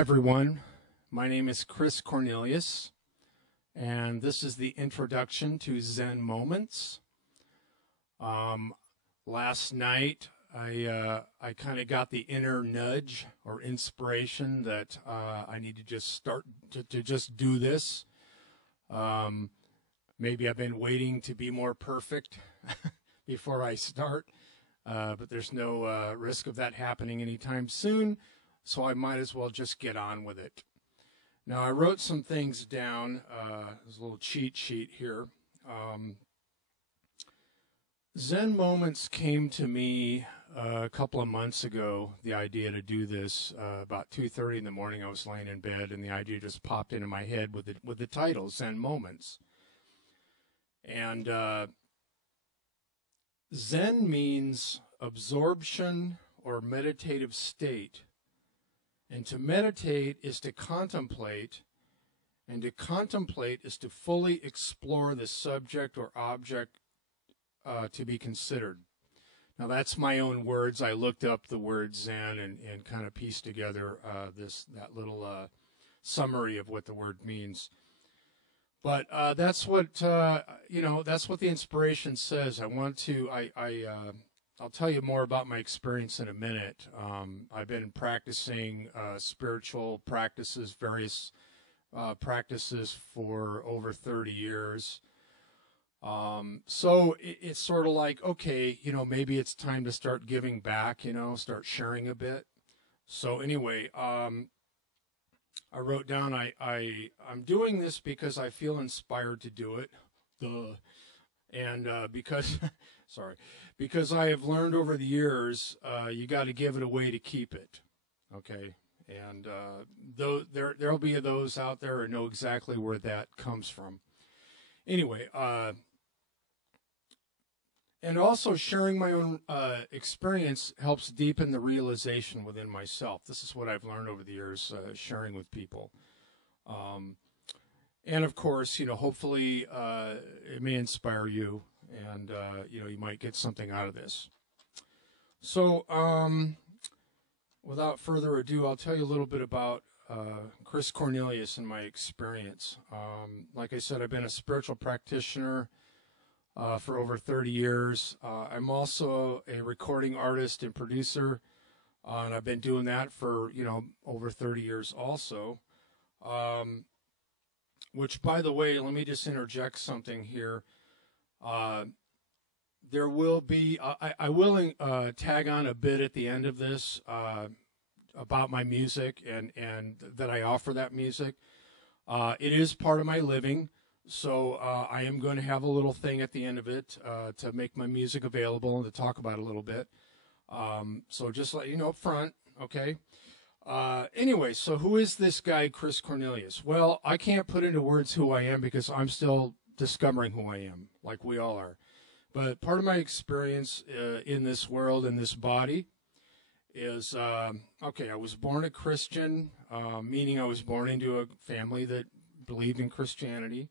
everyone. My name is Chris Cornelius, and this is the introduction to Zen Moments. Last night, I kind of got the inner nudge or inspiration that I need to just start to just do this. Maybe I've been waiting to be more perfect before I start, but there's no risk of that happening anytime soon. So I might as well just get on with it. Now, I wrote some things down. There's a little cheat sheet here. Zen Moments came to me a couple of months ago, the idea to do this. About 2:30 in the morning, I was laying in bed, and the idea just popped into my head with the title, Zen Moments. And Zen means absorption or meditative state. And to meditate is to contemplate, and to contemplate is to fully explore the subject or object to be considered. Now, that's my own words. I looked up the word Zen and kind of pieced together that little summary of what the word means. But that's what that's what the inspiration says. I'll tell you more about my experience in a minute. I've been practicing spiritual practices, various practices for over 30 years. So it's sort of like, okay, maybe it's time to start giving back, start sharing a bit. So anyway, I wrote down, I'm doing this because I feel inspired to do it. Duh. And because I have learned over the years, you got to give it away to keep it, okay? And there'll be those out there who know exactly where that comes from. Anyway, and also sharing my own experience helps deepen the realization within myself. This is what I've learned over the years, sharing with people. And of course, hopefully it may inspire you, and you might get something out of this. So, without further ado, I'll tell you a little bit about Chris Cornelius and my experience. Like I said, I've been a spiritual practitioner for over 30 years. I'm also a recording artist and producer, and I've been doing that for over 30 years also. Which, by the way, let me just interject something here. There will be, I will tag on a bit at the end of this about my music and that I offer that music. It is part of my living, so I am going to have a little thing at the end of it to make my music available and to talk about it a little bit. So just let you know up front, okay? Anyway, so who is this guy, Chris Cornelius? Well, I can't put into words who I am because I'm still discovering who I am, like we all are. But part of my experience in this world, in this body, is, I was born a Christian, meaning I was born into a family that believed in Christianity.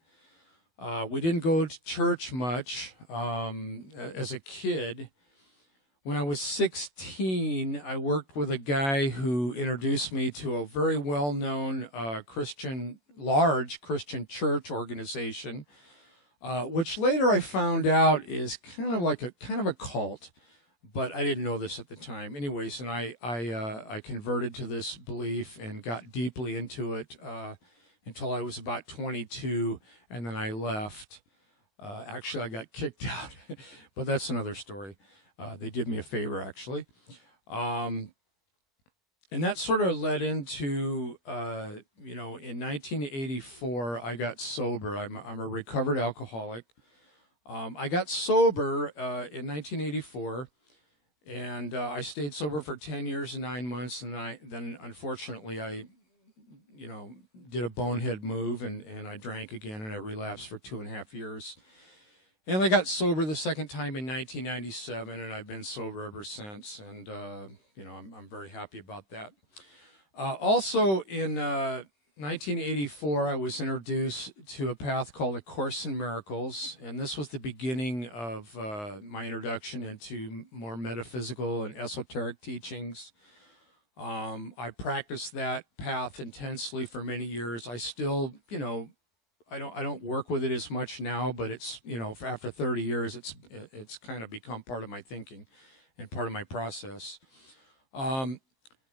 We didn't go to church much as a kid. When I was 16, I worked with a guy who introduced me to a very well-known large Christian church organization, which later I found out is kind of a cult, but I didn't know this at the time. Anyways, and I converted to this belief and got deeply into it until I was about 22, and then I left. Actually, I got kicked out, but that's another story. They did me a favor, actually. And that sort of led into, in 1984, I got sober. I'm a recovered alcoholic. I got sober in 1984, and I stayed sober for 10 years and 9 months, and then unfortunately, I did a bonehead move, and I drank again, and I relapsed for 2.5 years. And I got sober the second time in 1997, and I've been sober ever since. And, I'm very happy about that. Also, in 1984, I was introduced to a path called A Course in Miracles. And this was the beginning of my introduction into more metaphysical and esoteric teachings. I practiced that path intensely for many years. I still, I don't work with it as much now, but it's, after 30 years, it's kind of become part of my thinking and part of my process.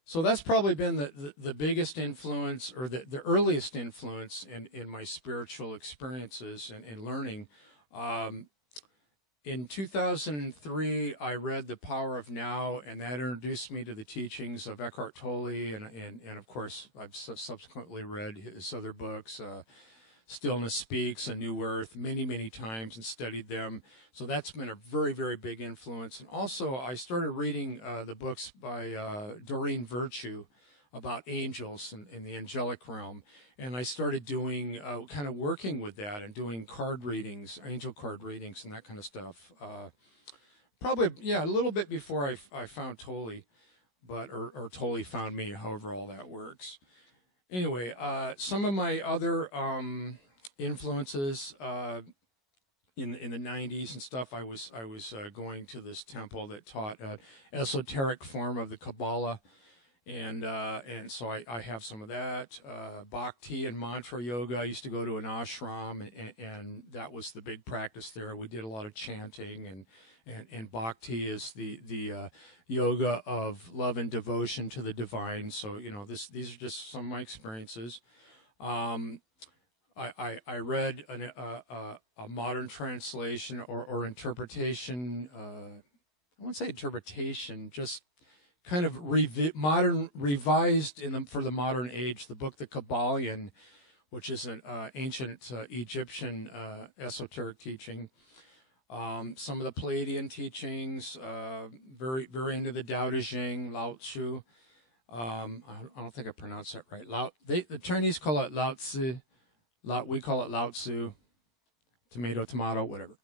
So that's probably been the biggest influence, or the earliest influence in my spiritual experiences and learning. In 2003, I read The Power of Now, and that introduced me to the teachings of Eckhart Tolle, and of course, I've subsequently read his other books, Stillness Speaks, A New Earth, many, many times and studied them. So that's been a very, very big influence. And also, I started reading the books by Doreen Virtue about angels and the angelic realm. And I started doing, kind of working with that and doing card readings, angel card readings and that kind of stuff. Probably, yeah, a little bit before I found Tolle, or Tolle found me, however all that works. Anyway, some of my other influences in the 90s and stuff. I was going to this temple that taught an esoteric form of the Kabbalah, and so I have some of that. Bhakti and mantra yoga. I used to go to an ashram, and that was the big practice there. We did a lot of chanting, and bhakti is the yoga of love and devotion to the divine. So these are just some of my experiences. I read a modern translation or interpretation. I won't say interpretation, just kind of revised for the modern age. The book The Kabbalion, which is an ancient Egyptian esoteric teaching. Some of the Palladian teachings, very, very into the Tao Te Ching, Lao Tzu. I don't think I pronounced that right. The Chinese call it Lao Tzu. We call it Lao Tzu. Tomato, whatever.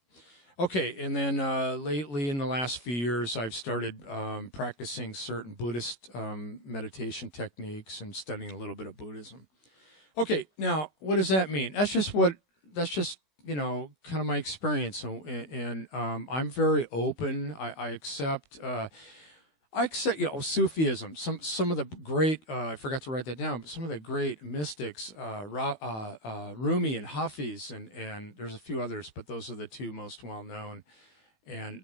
Okay, and then lately, in the last few years, I've started practicing certain Buddhist meditation techniques and studying a little bit of Buddhism. Okay, now what does that mean? That's just kind of my experience, and I'm very open. I accept Sufism. Some of the great I forgot to write that down, but some of the great mystics, Rumi and Hafiz, and there's a few others, but those are the two most well known. And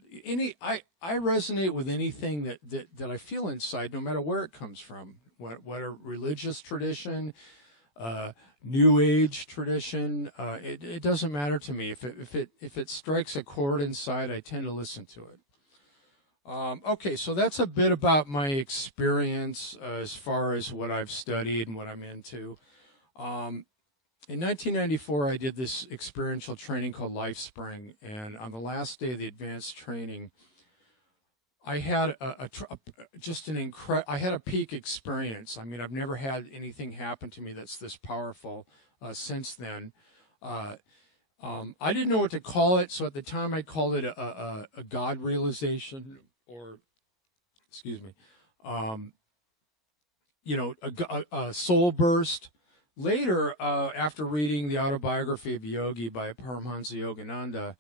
I resonate with anything that I feel inside, no matter where it comes from, what a religious tradition. New Age tradition, it doesn't matter to me. If it strikes a chord inside, I tend to listen to it. Okay, so that's a bit about my experience as far as what I've studied and what I'm into. In 1994, I did this experiential training called LifeSpring, and on the last day of the advanced training, I had I had a peak experience. I mean, I've never had anything happen to me that's this powerful since then. I didn't know what to call it, so at the time I called it a God realization, or, excuse me, a soul burst. Later, after reading the autobiography of Yogi by Paramahansa Yogananda,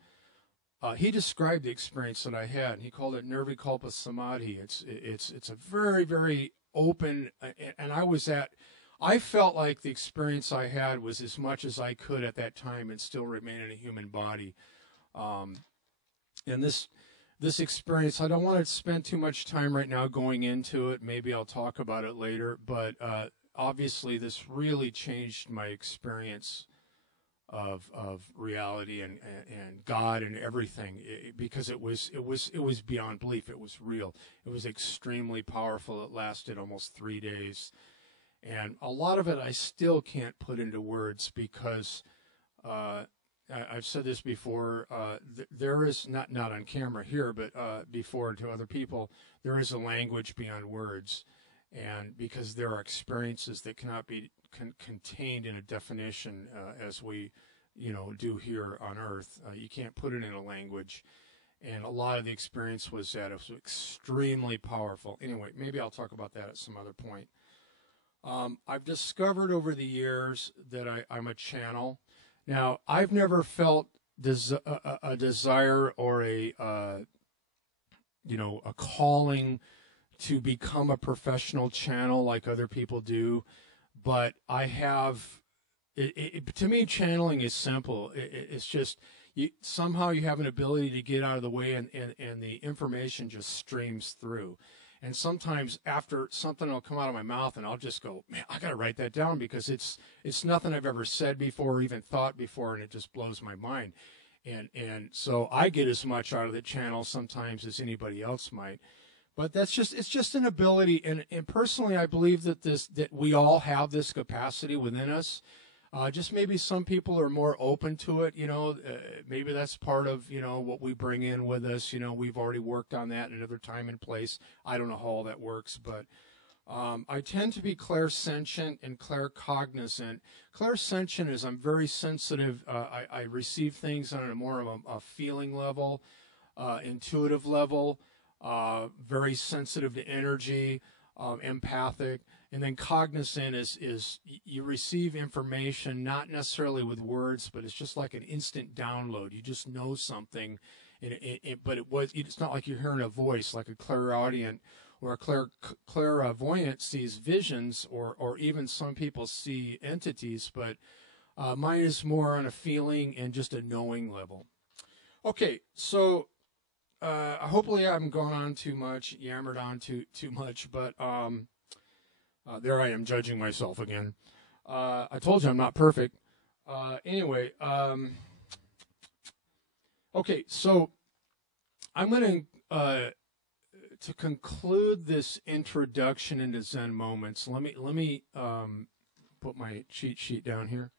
he described the experience that I had, and he called it Nirvikalpa Samadhi. It's a very, very open, and I felt like the experience I had was as much as I could at that time and still remain in a human body. And this experience, I don't want to spend too much time right now going into it. Maybe I'll talk about it later, but obviously this really changed my experience of reality and God and everything, because it was beyond belief. It was real. It was extremely powerful. It lasted almost 3 days, and a lot of it I still can't put into words, because I've said this before. There is not on camera here, but before to other people, there is a language beyond words, and because there are experiences that cannot be contained in a definition as we, do here on Earth. You can't put it in a language, and a lot of the experience was that it was extremely powerful. Anyway, maybe I'll talk about that at some other point. I've discovered over the years that I'm a channel. Now, I've never felt a desire or a calling to become a professional channel like other people do, but I have. To me, channeling is simple. It's just somehow you have an ability to get out of the way, and the information just streams through. And sometimes after something will come out of my mouth, and I'll just go, man, I got to write that down, because it's nothing I've ever said before or even thought before, and it just blows my mind. And so I get as much out of the channel sometimes as anybody else might. But it's just an ability, and personally, I believe that we all have this capacity within us. Just maybe some people are more open to it, maybe that's part of, what we bring in with us. We've already worked on that at another time and place. I don't know how all that works, but I tend to be clairsentient and claircognizant. Clairsentient is I'm very sensitive. I receive things on a more of a feeling level, intuitive level, very sensitive to energy, empathic. And then cognizant is you receive information not necessarily with words, but it's just like an instant download. You just know something, but it's not like you're hearing a voice, like a clairaudient or a clairvoyant sees visions, or even some people see entities. But mine is more on a feeling and just a knowing level. Okay, so hopefully I haven't gone on too much, yammered on too much, but. There I am judging myself again. I told you I'm not perfect. Anyway, okay, so I'm going to conclude this introduction into Zen moments. Let me put my cheat sheet down here.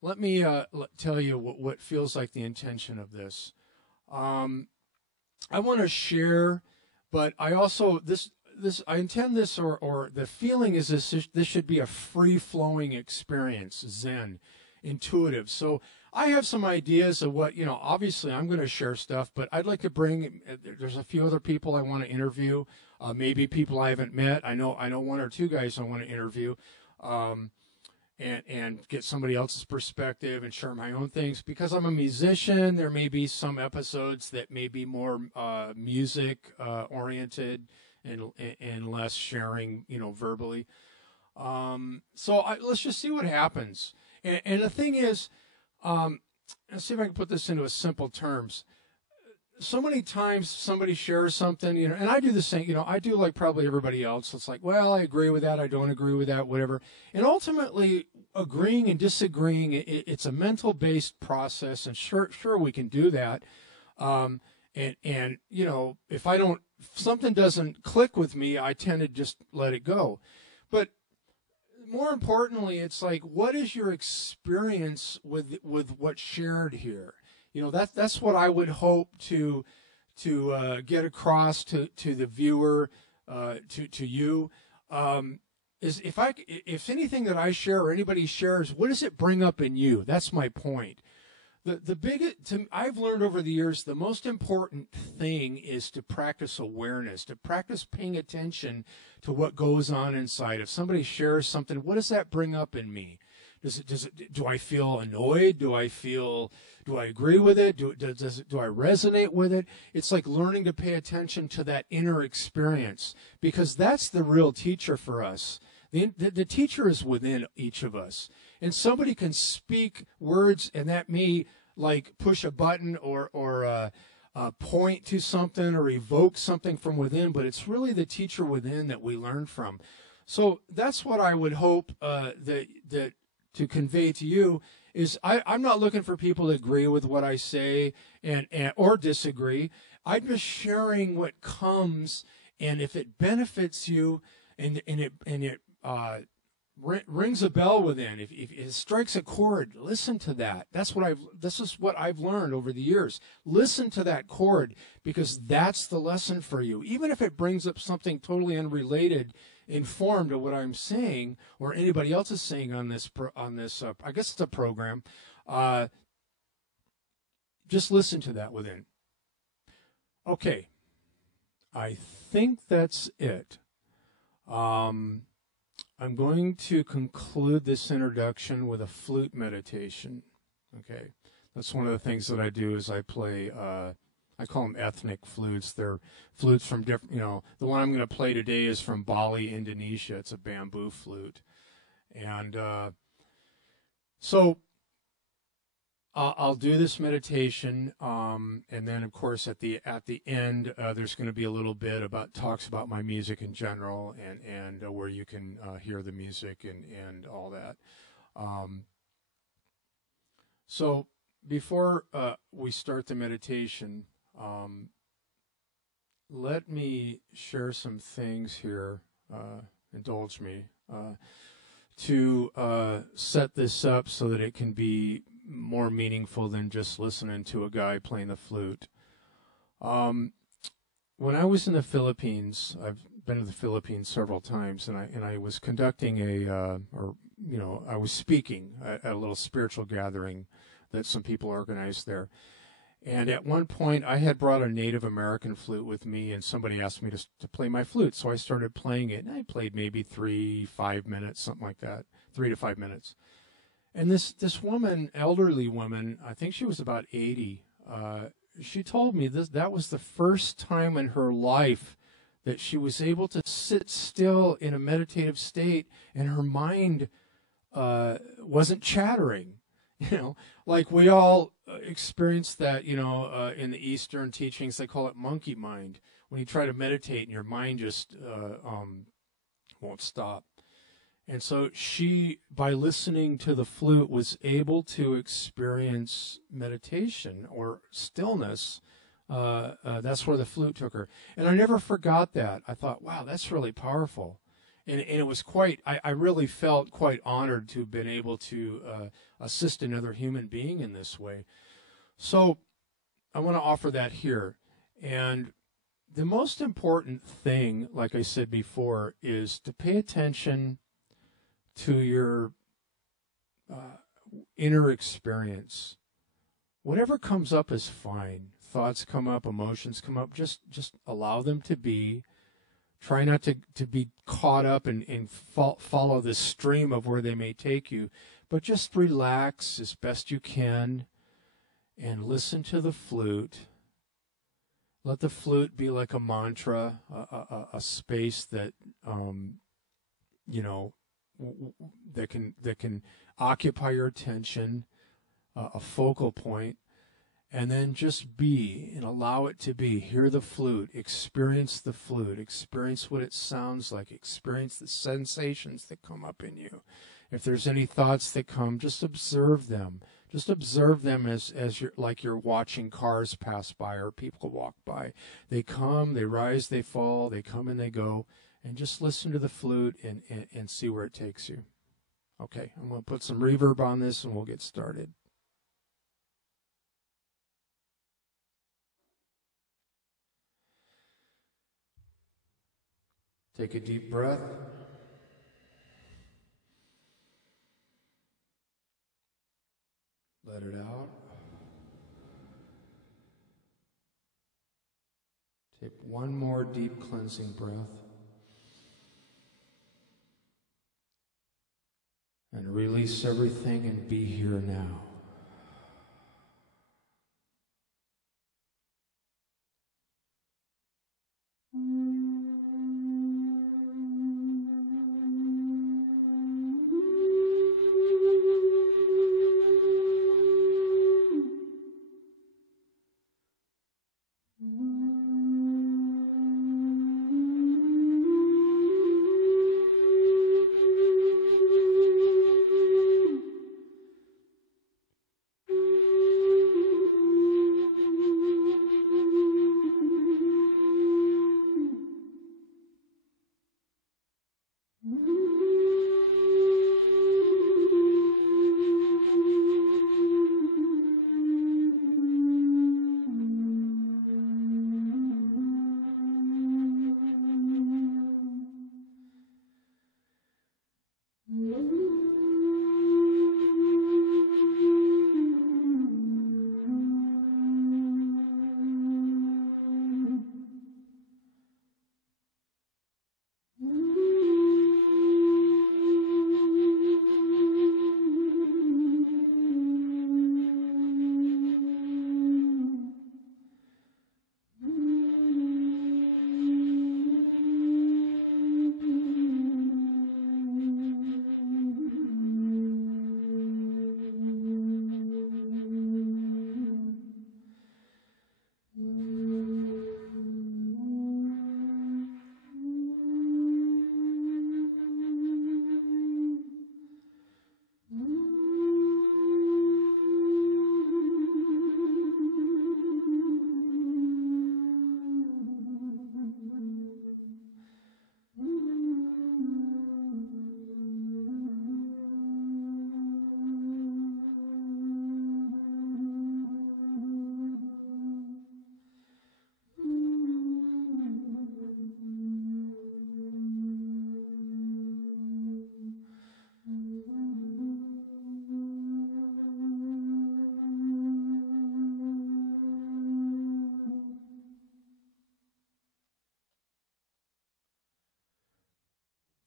Let me tell you what feels like the intention of this. I want to share, but I also I intend this, or the feeling is this should be a free-flowing experience, Zen, intuitive. So I have some ideas of what, obviously I'm going to share stuff, but I'd like to there's a few other people I want to interview, maybe people I haven't met. I know one or two guys I want to interview, and get somebody else's perspective and share my own things. Because I'm a musician, there may be some episodes that may be more music oriented, and less sharing, verbally. So let's just see what happens. And the thing is, let's see if I can put this into a simple terms. So many times somebody shares something, and I do the same, I do like probably everybody else. It's like, well, I agree with that, I don't agree with that, whatever. And ultimately, agreeing and disagreeing, it's a mental-based process, and sure we can do that. And if something doesn't click with me, I tend to just let it go. But more importantly, it's like, what is your experience with what's shared here? That's what I would hope to get across to the viewer, to you. Is if anything that I share or anybody shares, what does it bring up in you? That's my point. I've learned over the years, the most important thing is to practice awareness, to practice paying attention to what goes on inside. If somebody shares something, what does that bring up in me? Do I feel annoyed? Do I agree with it? Do I resonate with it? It's like learning to pay attention to that inner experience, because that's the real teacher for us. The teacher is within each of us. And somebody can speak words, and that may like push a button or point to something or evoke something from within, but it's really the teacher within that we learn from. So that's what I would hope that to convey to you is I'm not looking for people to agree with what I say or disagree. I'm just sharing what comes, and if it benefits you and it rings a bell within, if it strikes a chord, listen to that. This is what I've learned over the years. Listen to that chord, because that's the lesson for you. Even if it brings up something totally unrelated, informed of what I'm saying or anybody else is saying on this I guess it's a program. Just listen to that within. Okay, I think that's it. I'm going to conclude this introduction with a flute meditation. Okay, that's one of the things that I do is I I call them ethnic flutes. They're flutes from different, the one I'm going to play today is from Bali, Indonesia. It's a bamboo flute. And so I'll do this meditation, and then of course at the end there's going to be a little bit about talks about my music in general, and where you can hear the music and all that. So before we start the meditation, let me share some things here. Indulge me to set this up so that it can be more meaningful than just listening to a guy playing the flute. When I was in the Philippines, I've been to the Philippines several times, and I was conducting I was speaking at a little spiritual gathering that some people organized there. And at one point, I had brought a Native American flute with me, and somebody asked me to play my flute. So I started playing it, and I played maybe 5 minutes, something like that, 3 to 5 minutes. And this woman, elderly woman, I think she was about 80, she told me that was the first time in her life that she was able to sit still in a meditative state, and her mind wasn't chattering. Like we all experience that, in the Eastern teachings, they call it monkey mind. When you try to meditate and your mind just won't stop. And so she, by listening to the flute, was able to experience meditation or stillness. That's where the flute took her. And I never forgot that. I thought, wow, that's really powerful. And it was I really felt quite honored to have been able to assist another human being in this way. So I want to offer that here. And the most important thing, like I said before, is to pay attention to your inner experience. Whatever comes up is fine. Thoughts come up, emotions come up. Just allow them to be. Try not to be caught up and follow the stream of where they may take you, but just relax as best you can and listen to the flute. Let the flute be like a mantra, a space that that can occupy your attention, a focal point. And then just be and allow it to be. Hear the flute, experience what it sounds like, experience the sensations that come up in you. If there's any thoughts that come, just observe them. Just observe them as you're watching cars pass by or people walk by. They come, they rise, they fall, they come and they go. And just listen to the flute and see where it takes you. Okay, I'm going to put some reverb on this and we'll get started. Take a deep breath. Let it out. Take one more deep cleansing breath. And release everything and be here now.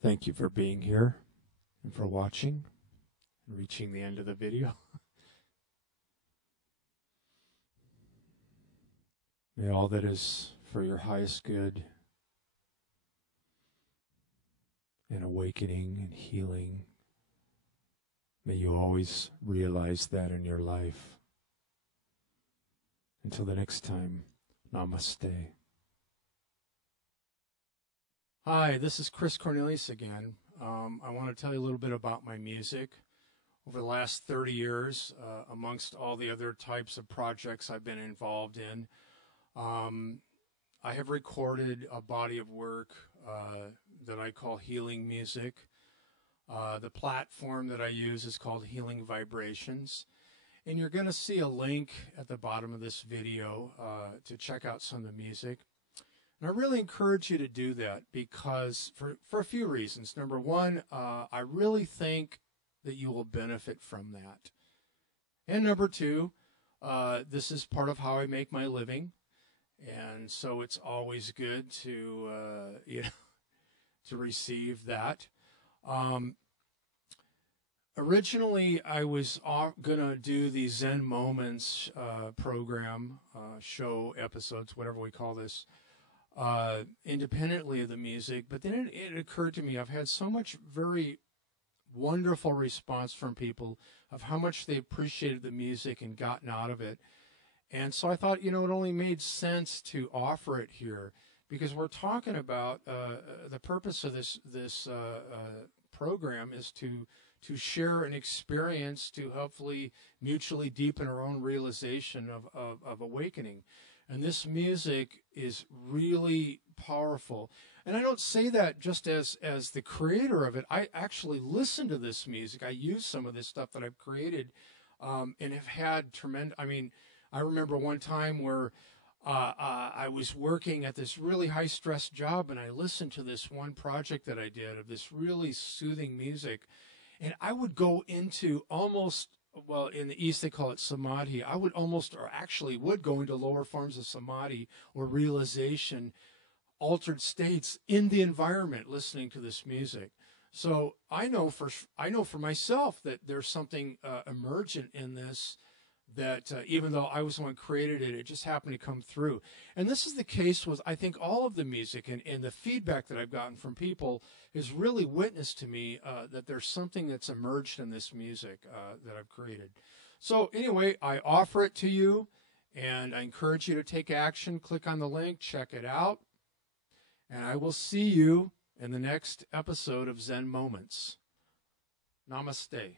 Thank you for being here and for watching and reaching the end of the video. May all that is for your highest good and awakening and healing, may you always realize that in your life. Until the next time, namaste. Hi, this is Cornelius again. I want to tell you a little bit about my music. Over the last 30 years, amongst all the other types of projects I've been involved in, I have recorded a body of work that I call healing music. The platform that I use is called Healing Vibrations. And you're going to see a link at the bottom of this video to check out some of the music. And I really encourage you to do that because for a few reasons. Number one, I really think that you will benefit from that. And number two, this is part of how I make my living. And so it's always good to, to receive that. Originally, I was going to do the Zen Moments program, show episodes, whatever we call this, independently of the music. But then it occurred to me, I've had so much very wonderful response from people of how much they appreciated the music and gotten out of it. And so I thought, it only made sense to offer it here because we're talking about the purpose of this program is to share an experience to hopefully mutually deepen our own realization of awakening. And this music is really powerful. And I don't say that just as the creator of it. I actually listen to this music. I use some of this stuff that I've created and have had tremendous, I remember one time where I was working at this really high-stress job, and I listened to this one project that I did of this really soothing music. And I would go into almost, well, in the East they call it samadhi. I would almost, or actually would go into lower forms of samadhi or realization, altered states in the environment listening to this music. So I know for myself that there's something emergent in this that even though I was the one who created it, it just happened to come through. And this is the case with, I think, all of the music, and the feedback that I've gotten from people is really witness to me that there's something that's emerged in this music that I've created. So anyway, I offer it to you, and I encourage you to take action. Click on the link, check it out, and I will see you in the next episode of Zen Moments. Namaste.